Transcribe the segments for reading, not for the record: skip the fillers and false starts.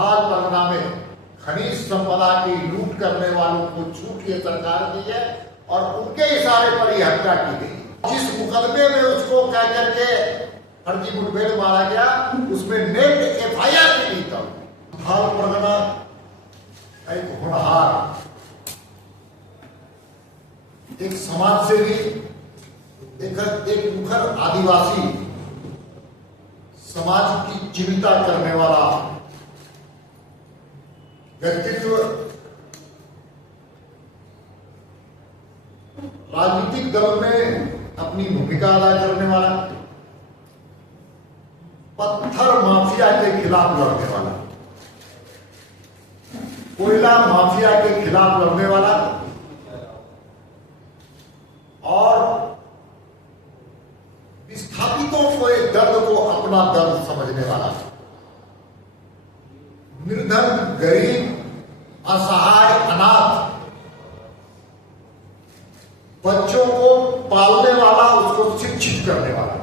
भाल परगना में खनिज संपदा की लूट करने वालों को छूट ये सरकार दी है और उनके इशारे पर ही हत्या की गई। जिस मुकदमे में उसको कह करके फर्जी मुठभेड़ मारा गया उसमें नेम्ड FIR भी नहीं था। भाल परगना एक होनहार, एक समाज सेवी, एक मुखर आदिवासी समाज की चिंता करने वाला व्यक्तित्व, राजनीतिक दल में अपनी भूमिका अदा करने वाला, पत्थर माफिया के खिलाफ लड़ने वाला, कोयला माफिया के खिलाफ लड़ने वाला और विस्थापितों के दर्द को अपना दर्द समझने वाला, निर्धन, गरीब, असहाय, अनाथ बच्चों को पालने वाला, उसको शिक्षित करने वाला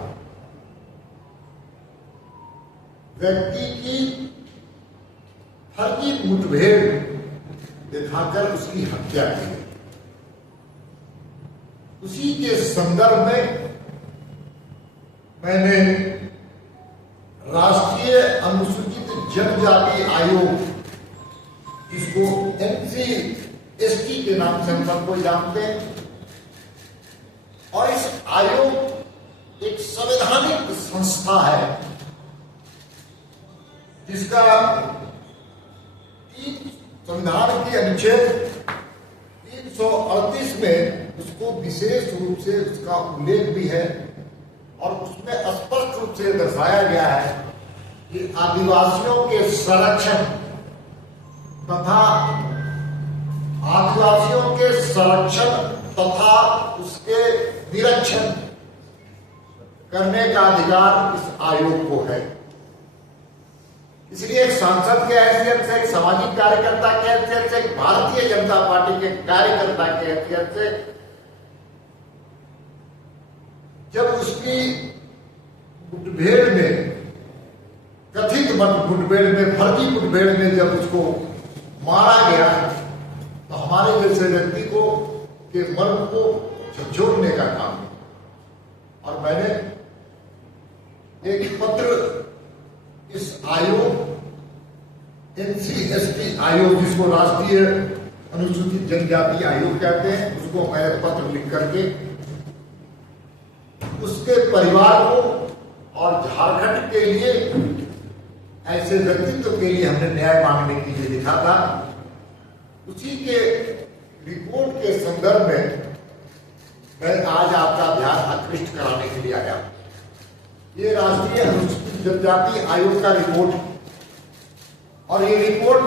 व्यक्ति की फर्जी मुठभेड़ दिखाकर उसकी हत्या की गई। उसी के संदर्भ में मैंने राष्ट्रीय अनुसूचित जनजाति आयोग, जिसको NCST के नाम से हम सबको जानते हैं, और इस आयोग एक संवैधानिक संस्था है जिसका संविधान के अनुच्छेद 338 में उसको विशेष रूप से उसका उल्लेख भी है और उसमें स्पष्ट रूप से दर्शाया गया है कि आदिवासियों के संरक्षण तथा उसके निरीक्षण करने का अधिकार इस आयोग को है। इसलिए एक सांसद के हैसियत से, एक सामाजिक कार्यकर्ता के हैसियत से, एक भारतीय जनता पार्टी के कार्यकर्ता के हैसियत से जब उसकी मुठभेड़ में, कथित मुठभेड़ में, फर्जी मुठभेड़ में जब उसको मारा गया तो हमारे जैसे व्यक्ति को के मर्म को झकझोरने का काम है। और मैंने एक पत्र इस आयोग, NCST आयोग, जिसको राष्ट्रीय अनुसूचित जनजाति आयोग कहते हैं, उसको मैं पत्र लिख करके उसके परिवार को और झारखंड के लिए ऐसे व्यक्तित्व के लिए हमने न्याय मांगने के लिए लिखा था। उसी के रिपोर्ट के संदर्भ में मैं आज आपका ध्यान आकृष्ट कराने के लिए आया। ये राष्ट्रीय अनुसूचित जनजाति आयोग का रिपोर्ट है और ये रिपोर्ट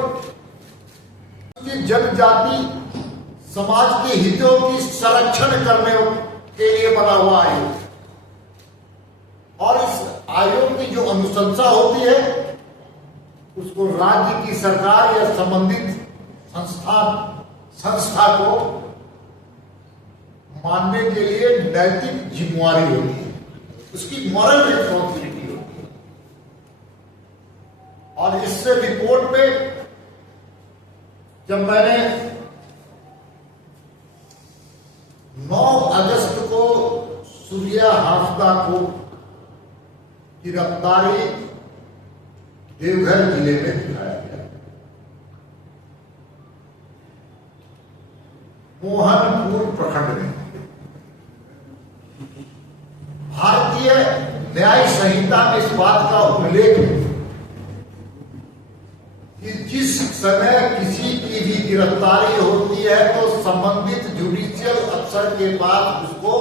जनजाति समाज के हितों की संरक्षण करने के लिए बना हुआ आयोग, और इस आयोग की जो अनुशंसा होती है उसको राज्य की सरकार या संबंधित संस्था को मानने के लिए नैतिक जिम्मेवारी होती है, उसकी मॉरल रिस्पॉन्सिबिलिटी होती है। और इस रिपोर्ट में जब मैंने 9 अगस्त को सूर्या हांसदा को गिरफ्तारी देवघर जिले में दिखाया गया, मोहनपुर प्रखंड में। भारतीय न्याय संहिता में इस बात का उल्लेख है कि जिस समय किसी की भी गिरफ्तारी होती है तो संबंधित जुडिशियल अफसर के पास उसको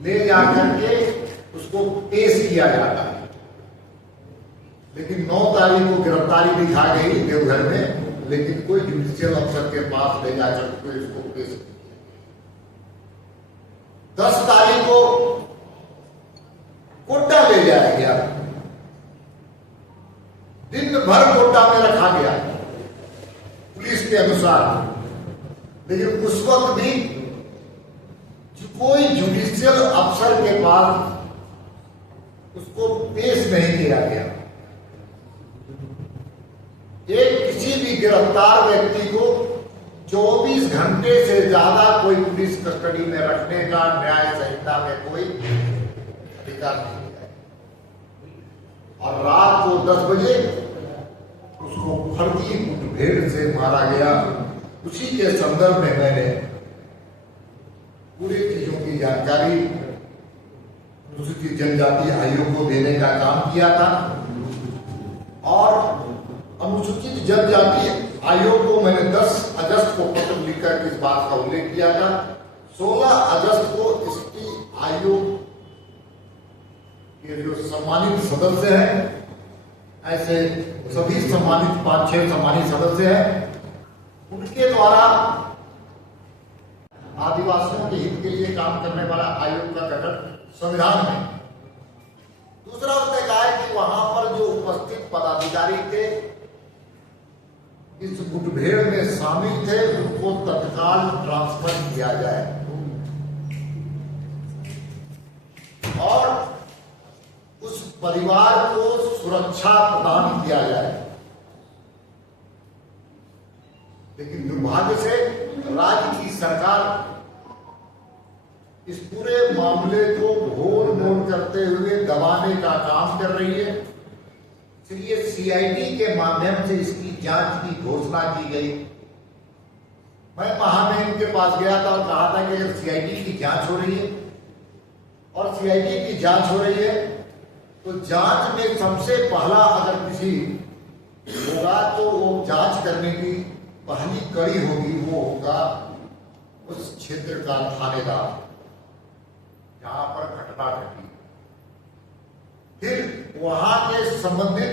ले जाकर के उसको पेश किया जाता है। लेकिन 9 तारीख को गिरफ्तारी दिखा गई देवघर में, लेकिन कोई जुडिशियल अफसर के पास ले जाकर के उसको पेश किया। 10 तारीख को कोटा ले जाया गया, दिन भर कोटा में रखा गया पुलिस के अनुसार, लेकिन उस वक्त भी कोई जुडिशियल अफसर के पास उसको पेश नहीं किया गया। किसी भी गिरफ्तार व्यक्ति को 24 घंटे से ज्यादा कोई पुलिस कस्टडी में रखने का न्याय संहिता में कोई अधिकार नहीं है। और रात को 10 बजे उसको फर्जी मुठभेड़ से मारा गया। उसी के संदर्भ में मैंने पूरी चीजों की जानकारी अनुसूचित जनजाति आयोग को देने का काम किया था। और अनुसूचित जनजाति आयोग को मैंने 10 अगस्त को पत्र लिखकर इस बात का उल्लेख किया था। 16 अगस्त को इसकी आयोग के जो सम्मानित सदस्य हैं, ऐसे सभी सम्मानित 5-6 सम्मानित सदस्य हैं, उनके द्वारा आदिवासियों के हित के लिए काम करने वाला आयोग का गठन संविधान में। दूसरा उसने कहा है कि वहां पर जो उपस्थित पदाधिकारी थे, इस मुठभेड़ में शामिल थे, उनको तत्काल ट्रांसफर किया जाए और उस परिवार को सुरक्षा प्रदान किया जाए। लेकिन दुर्भाग्य से राज्य की सरकार इस पूरे मामले को घोर मोड़ करते हुए दबाने का काम कर रही है। इसलिए सीआईडी के माध्यम से इसकी जांच की घोषणा की गई। मैं महामहिम के पास गया था और कहा था कि अगर सीआईडी की जांच हो रही है और सीआईडी की जांच हो रही है तो जांच में सबसे पहला अगर किसी होगा तो वो जांच करने की पहली कड़ी होगी, वो होगा उस क्षेत्र का थानेदार जहां पर घटना घटी। फिर वहां के संबंधित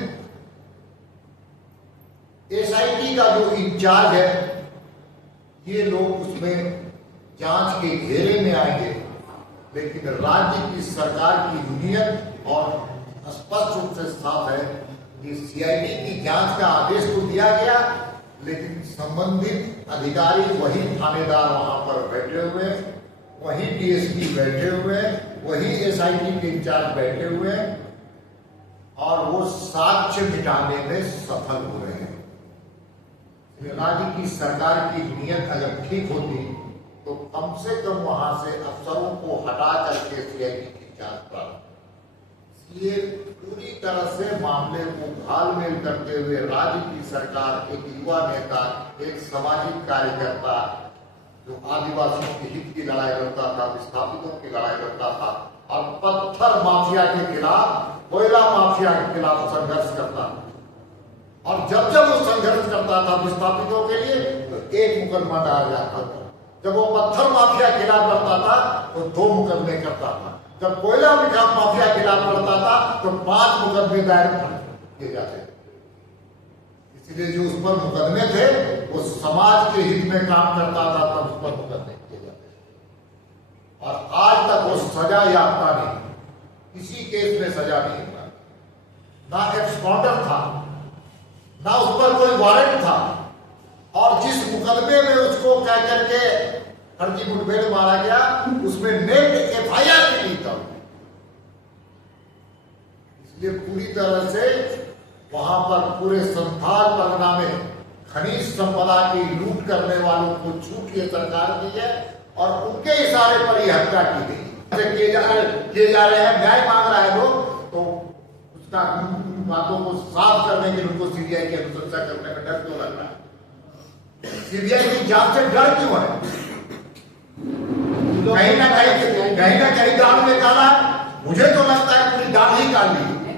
एसआईटी का जो इंचार्ज है, ये लोग उसमें जांच के घेरे में आएंगे। लेकिन राज्य की सरकार की नीयत और स्पष्ट रूप से साफ है कि सीआईडी की जांच का आदेश तो दिया गया, लेकिन संबंधित अधिकारी वही थानेदार वहां पर बैठे हुए, वही डीएसपी बैठे हुए, वही एसआईटी के इंचार्ज बैठे हुए और वो साक्ष्य मिटाने में सफल हुए हैं। राज्य की सरकार की नीयत अगर ठीक होती तो कम से कम वहां से अफसरों को हटा करके सीआईडी की जांच प्रारंभ। इसलिए पूरी तरह से मामले को घालमेल करते हुए राज्य की सरकार, एक युवा नेता, एक सामाजिक कार्यकर्ता जो आदिवासियों के हित की लड़ाई लड़ता था, विस्थापितों की लड़ाई लड़ता था और पत्थर माफिया के खिलाफ, कोयला माफिया के खिलाफ संघर्ष करता था। और जब जब वो संघर्ष करता था विस्थापितों के लिए तो एक मुकदमा डाला जाता था। जब वो पत्थर माफिया के खिलाफ लड़ता था तो 2 मुकदमे करता था। जब कोयला माफिया के खिलाफ लड़ता था तो 5 मुकदमे दायर किए जाते थे। इसलिए जो उस पर मुकदमे थे वो समाज के हित में काम करता था, तब उस पर मुकदमे किए जाते थे। और आज तक वो सजा याफ्ता नहीं, किसी केस में सजा नहीं हुआ, ना एक्सपाउंडर था, ना उस पर कोई वारंट था। और जिस मुकदमे में उसको कह करके फर्जी मुठभेड़ मारा गया, उसमें नेट एफआईआर भी नहीं था। इसलिए पूरी तरह से वहां पर पूरे संथाल परगना में खनिज संपदा की लूट करने वालों को छूट के सरकार की है और उनके इशारे पर यह हत्या की गई। किए जा रहे हैं, न्याय मांग रहा है लोग, तो उसका बातों को साफ करने के लिए उनको सीबीआई की अनुशंसा करने में डर क्यों लग रहा है? सीबीआई की जांच से डर क्यों है? कहीं ना कहीं दाढ़ में काला है। मुझे तो लगता है पूरी दाढ़ ही काली।